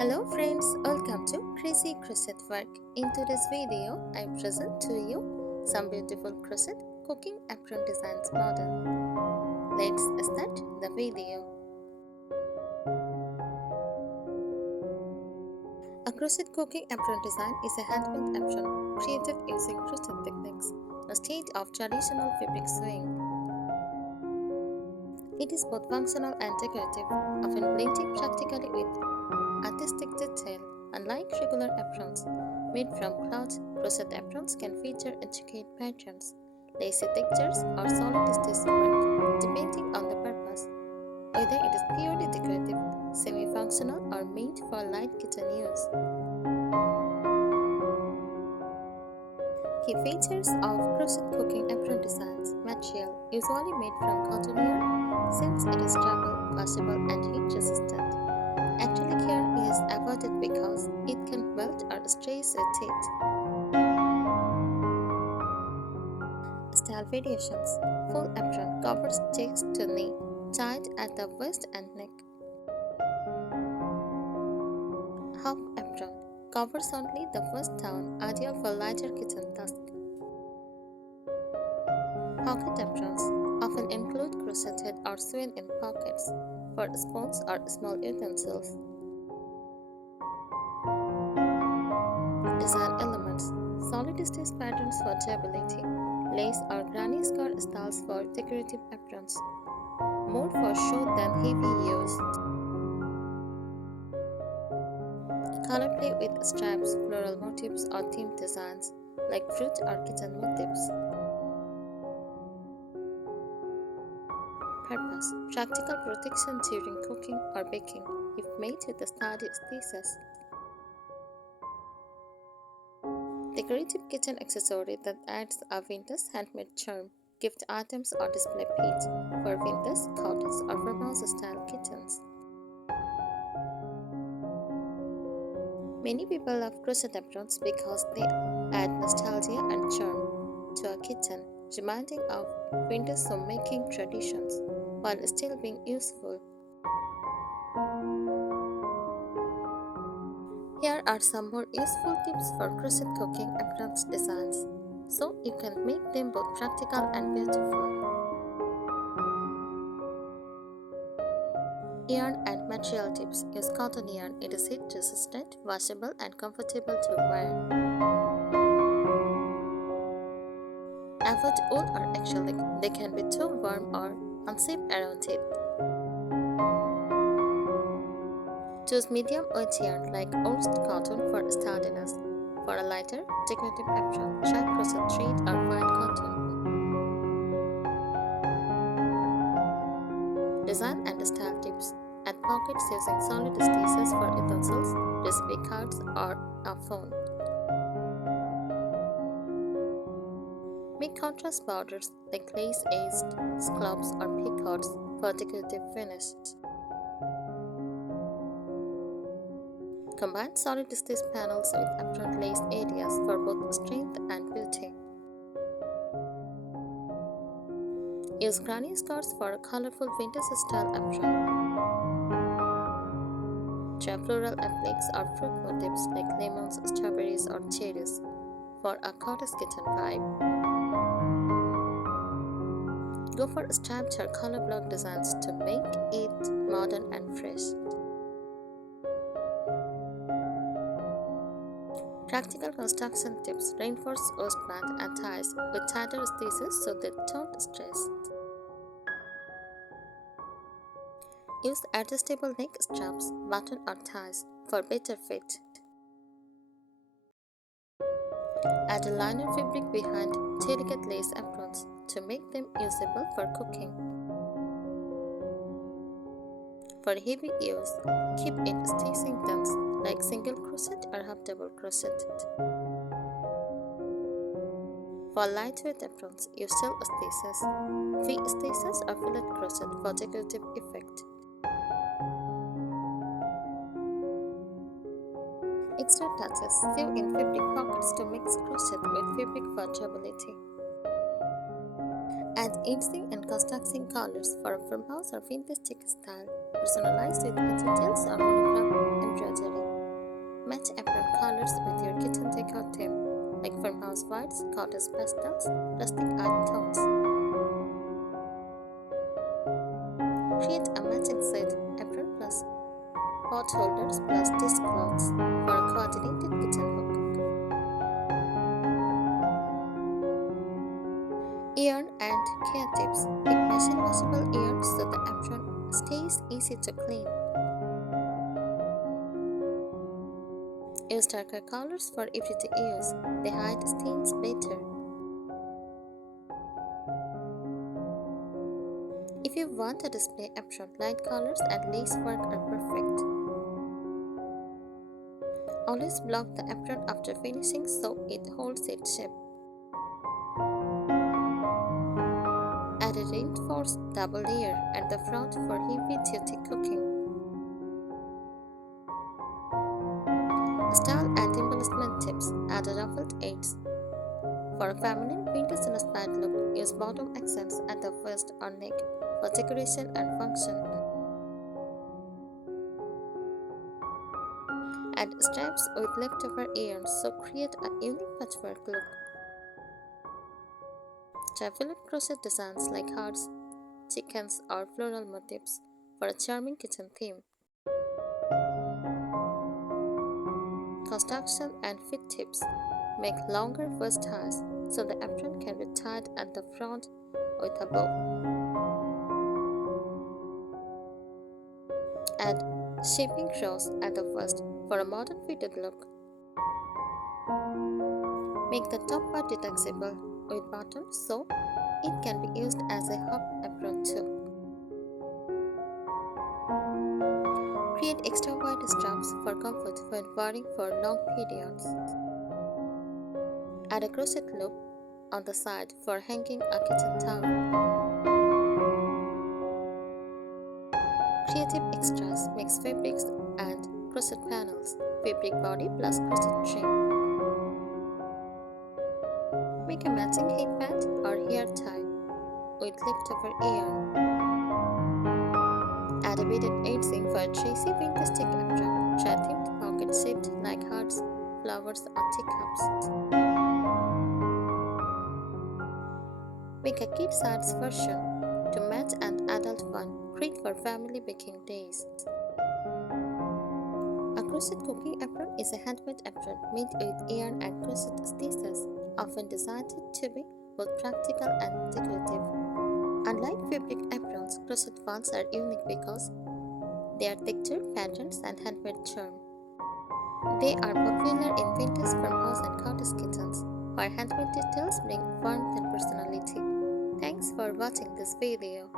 Hello friends, welcome to Crazy Crochet Work. In today's video, I present to you some beautiful crochet cooking apron designs model. Let's start the video. A crochet cooking apron design is a handmade apron created using crochet techniques instead of traditional fabric sewing. It is both functional and decorative, often blending practically with artistic detail. Unlike regular aprons made from cloth, crochet aprons can feature intricate patterns, lacy textures, or solid stitch work, depending on the purpose, whether it is purely decorative, semi-functional, or meant for light kitchen use. Key features of crochet cooking apron designs: material usually made from cotton yarn, since it is travel, washable, and heat-resistant. Acrylic yarn is avoided because it can melt or stretch with it. Style variations: full apron covers chest to knee, tied at the waist and neck. Half apron covers only the waist down, ideal for lighter kitchen tasks. Pocket aprons often include crocheted or sewn in pockets for spoons or small utensils. Design elements: solid stitch patterns for durability, lace or granny skirt styles for decorative aprons, more for show than heavy use. Color play with stripes, floral motifs, or themed designs like fruit or kitchen motifs. Purpose: practical protection during cooking or baking, if made with a sturdy stitches. Decorative kitchen accessory that adds a vintage handmade charm, gift items or display piece for vintage, cottage, or farmhouse style kitchens. Many people love crochet aprons because they add nostalgia and charm to a kitchen, reminding of vintage homemaking traditions while still being useful. Here are some more useful tips for crochet cooking aprons designs, so you can make them both practical and beautiful. Yarn and material tips: use cotton yarn. It is heat resistant, washable, and comfortable to wear. Avoid wool or acrylic. They can be too warm or unsafe around it. Choose medium weight yarn like worsted cotton for sturdiness. For a lighter, decorative apron, try crochet thread or fine cotton. Design and style tips: add pockets using solid stitches for utensils, recipe cards, or a phone. Make contrast borders like lace-edged scallops or peacocks for decorative finish. Combine solid stitch panels with apron lace areas for both strength and beauty. Use granny skirts for a colorful vintage style apron. Try floral appliques or fruit motifs like lemons, strawberries, or cherries for a cottage kitchen vibe. Go for striped or color block designs to make it modern and fresh. Practical construction tips: reinforce waistband and ties with tighter stitches so they don't stress. Use adjustable neck straps, button or ties for better fit. Add a liner fabric behind delicate lace aprons to make them usable for cooking. For heavy use, keep it stitching dense like single crochet or half double crochet. For lightweight aprons, use shell stitches, V-stitches or fillet crochet for decorative effect. Extra touches: sew in fabric pockets to mix crochet with fabric for durability. Add inking and construction colors for a farmhouse or vintage chic style, personalized with details or monogram embroidery. Match apron colors with your kitchen decor theme, like farmhouse whites, cottage pastels, rustic art tones. Create a matching set, apron plus pot holders plus dishcloths for a coordinated kitchen hook. Yarn and care tips. Pick machine washable yarn so the apron stays easy to clean. Use darker colors for everyday use. They hide stains better. If you want a display apron, light colors and lace work are perfect. Always block the apron after finishing so it holds its shape. Add a reinforced double layer at the front for heavy-duty cooking. Style and embellishment tips. Add a ruffled edge. For a feminine, vintage-inspired look, use bottom accents at the waist or neck for decoration and function. Add straps with leftover yarn so create a unique patchwork look. Try fillet crochet designs like hearts, chickens, or floral motifs for a charming kitchen theme. Construction and fit tips. Make longer waist ties so the apron can be tied at the front with a bow. Add shaping cross at the waist for a modern fitted look. Make the top part detachable with buttons so it can be used as a hub apron too. Create extra wide straps for comfort when wearing for long periods. Add a crochet loop on the side for hanging a kitchen towel. Creative extras mix fabrics and crochet panels, fabric body plus crochet trim. Make a matching headband or hair tie with leftover yarn. Add a beaded edging for a Tracy vintage stick apron. Try themed pocket shaped like hearts, flowers, or teacups. Make a kid-size version to match an adult one, great for family baking days. A crochet cooking apron is a handmade apron made with yarn and crochet stitches, often designed to be both practical and decorative. Unlike fabric aprons, crochet ones are unique because they are textured patterns and handmade charm. They are popular in vintage farmhouse and cottage kitchens, where handmade details bring warmth and personality. Thanks for watching this video.